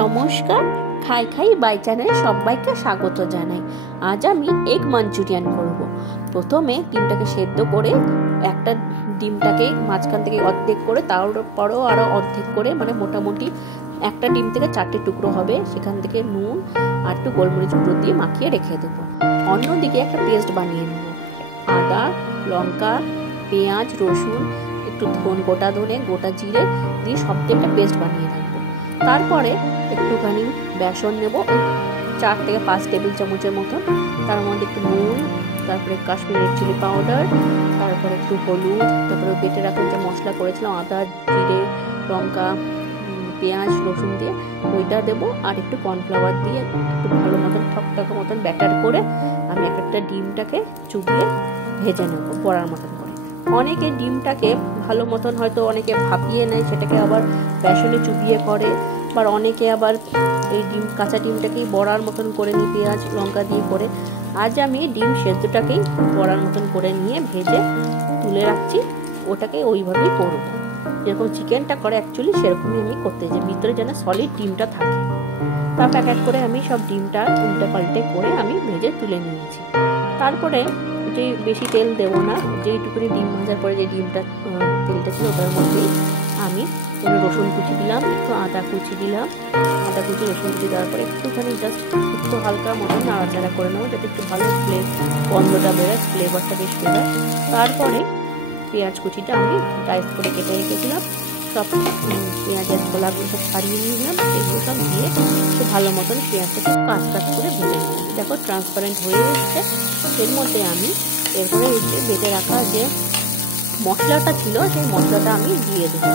নমস্কার, খাই খাই বাই চ্যানেলে সবাইকে স্বাগত জানাই। আজ আমি এগ মাঞ্চুরিয়ান করব। প্রথমে ডিমটাকে সেদ্ধ করে একটা ডিমটাকে মাঝখান থেকে অর্ধেক করে, তারপরেও আরও অর্ধেক করে, মানে মোটামুটি একটা ডিম থেকে 4টে টুকরো হবে, সেখান থেকে নুন আর একটু গোলমরিচ গুঁড়ো দিয়ে মাখিয়ে রেখে দেবো। অন্যদিকে একটা পেস্ট বানিয়ে নেবো। আদা, লঙ্কা, পেঁয়াজ, রসুন, একটু গোটা ধনে, গোটা জিরে দিয়ে সব দিয়ে একটা পেস্ট বানিয়ে রাখবো। তারপরে একটুখানি বেসন নেব, 4 থেকে 5 টেবিল চামচের মতো। তার মধ্যে একটু নুন, তারপরে কাশ্মীরি চিলি পাউডার, তারপরে একটু হলুদ, তারপরে বেটে রাখা যে মশলা করেছিলাম আদা, জিরে, লঙ্কা, পেঁয়াজ, রসুন দিয়ে ওইটা দেবো। আর একটু কর্নফ্লাওয়ার দিয়ে একটু ভালো মতন ঠকঠক মতন ব্যাটার করে আমি একটা ডিমটাকে চুবিয়ে ভেজে নেবো বড়ার মতন করে। অনেকে ডিমটাকে ভালো মতন হয়তো অনেকে ভাপিয়ে নেয়, সেটাকে আবার বেসনে চুবিয়ে করে, বা অনেকে আবার এই কাঁচা ডিমটাকেই বড়ার মতন করে নিই পেঁয়াজ লঙ্কা দিয়ে করে। আজ আমি ডিম সেদ্ধটাকেই বড়ার মতন করে নিয়ে ভেজে তুলে রাখছি, ওটাকে ওইভাবেই করবো। যেরকম চিকেনটা করে অ্যাকচুয়ালি সেরকমই আমি করতে চাই, ভিতরে যেন সলিড ডিমটা থাকে। তারপর এক এক করে আমি সব ডিমটা উল্টে পাল্টে করে আমি ভেজে তুলে নিয়েছি। তারপরে যে বেশি তেল দেবো না, যেইটুকুনি ডিম ভাজার পরে যে ডিমটা তেলটা ছিল ওটার মধ্যেই আমি রসুন কুচি দিলাম, একটু আদা কুচি দিলাম। আদা কুচি রসুন কুচি দেওয়ার পরে একটুখানি জাস্ট একটু হালকা মতন নাড়াচাড়া করে নেবো, যাতে একটু ভালো গন্ধটা বেরোয়, ফ্লেভারটা বেশ বেরোয়। তারপরে পেঁয়াজ কুচিটা আমি ডাইস করে কেটে রেখেছিলাম, সব পেঁয়াজের খোলাগুলো সব ছাড়িয়ে নিলাম, এগুলো সব দিয়ে একটু ভালো মতন পেঁয়াজটাকে কাজ করে ভেজে নিলাম। দেখো ট্রান্সপারেন্ট হয়ে এসছে। এর মধ্যে আমি এরপরে বেটে রাখা যে মশলাটা ছিল সেই মশলাটা আমি দিয়ে দেবো।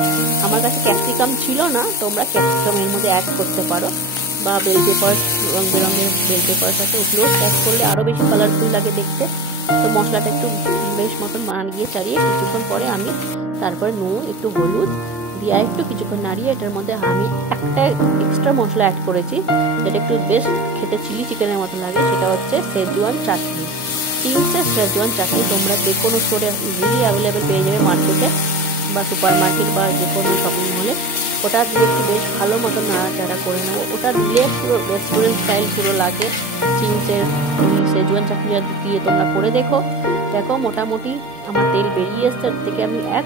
আমার কাছে ক্যাপসিকাম ছিল না, তোমরা ক্যাপসিকাম এর মধ্যে অ্যাড করতে পারো, বা বেল পেপার, রং বেরঙের বেল পেপার আছে ওগুলো অ্যাড করলে আরও বেশি কালারফুল লাগে দেখতে। তো মশলাটা একটু বেশ মতন নাড়িয়ে চাড়িয়ে কিছুক্ষণ পরে আমি তারপরে নুন, একটু হলুদ দিয়ে একটু কিছুক্ষণ নাড়িয়ে এটার মধ্যে আমি একটা এক্সট্রা মশলা অ্যাড করেছি, যেটা একটু বেশ খেতে চিলি চিকেনের মতো লাগে। সেটা হচ্ছে শেজওয়ান চাটনি। চিংসের শেজওয়ান চাটনি তোমরা যে কোনো স্টোরে ইজিলি অ্যাভেলেবেল পেয়ে যাবে, মার্কেটে বা সুপার মার্কেট বা যে কোনো শপিং মলে। ওটা দিয়ে একটু বেশ ভালো মতো নাড়াচাড়া করে নেবো। ওটা দিলে পুরো রেস্টুরেন্ট স্টাইল পুরো লাগে। চিংসের শেজওয়ান চাটনি দিয়ে তোমরা করে দেখো। মোটামুটি আমার তেল বেরিয়ে এসছে, থেকে আমি 1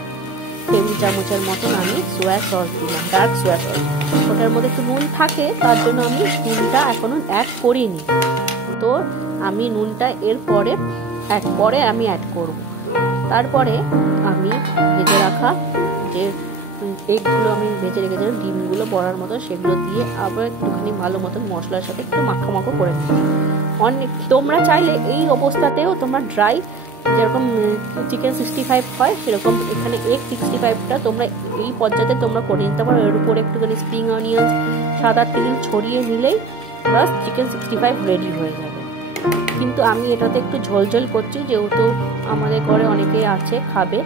টেবিল চামচের মতন আমি সোয়া সস দিলাম, ডার্ক সোয়া সস। ওটার মধ্যে একটু নুন থাকে, তার জন্য আমি নুনটা এখনো অ্যাড করিনি। তো আমি নুনটা এর পরে আমি অ্যাড করব। তারপরে আমি ভেজে রাখা যে এগগুলো আমি ভেজে রেখেছিলাম, ডিমগুলো বড়ার মতো, সেগুলো দিয়ে আবার একটুখানি ভালো মতন মশলার সাথে একটু মাখো করে নিই। তোমরা চাইলে এই অবস্থাতেও তোমরা ড্রাই যেরকম চিকেন 65 হয় সেরকম এখানে এগ 65টা তোমরা এই পর্যায়ে তোমরা করে নিতে পারো। এর উপরে একটুখানি স্প্রিং অনিয়ন, সাদা তিল ছড়িয়ে নিলেই বাস চিকেন 65 রেডি হয়ে যাবে। কিন্তু আমি এটাতে একটু ঝোলঝোল করছি, যেহেতু আমাদের ঘরে অনেকেই আছে খাবে,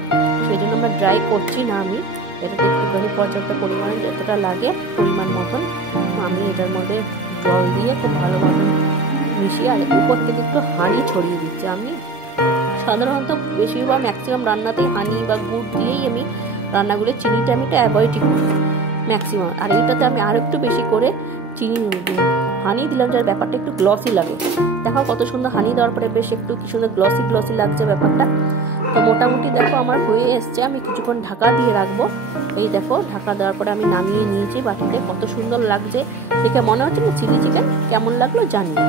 সেই জন্য আমরা ড্রাই করছি না। আমি এটাতে একটুখানি পর্যাপ্ত পরিমাণে যতটা লাগে পরিমাণ মতন আমি এটার মধ্যে জল দিয়ে খুব ভালো মতন মিশিয়ে আর উপর থেকে একটু হানি ছড়িয়ে দিচ্ছি। আমি সাধারণত বেশিরভাগ ম্যাক্সিমাম রান্নাতেই হানি বা গুড় দিয়েই আমি রান্নাগুলো, চিনিটা আমি এটা অ্যাভয়েডই করি ম্যাক্সিমাম। আর এইটাতে আমি আরও একটু বেশি করে হানি দিলাম, যার ব্যাপারটা একটু গ্লসি লাগে। দেখো কত সুন্দর হানি দেওয়ার পরে বেশ একটু কি সুন্দর গ্লসি লাগছে ব্যাপারটা। তো মোটামুটি দেখো আমার হয়ে এসছে। আমি কিছুক্ষণ ঢাকা দিয়ে রাখবো। এই দেখো ঢাকা দেওয়ার পরে আমি নামিয়ে নিয়েছি বাটিতে। কত সুন্দর লাগছে দেখে, মনে হচ্ছে না চিলি চিকেন। কেমন লাগলো জানিও।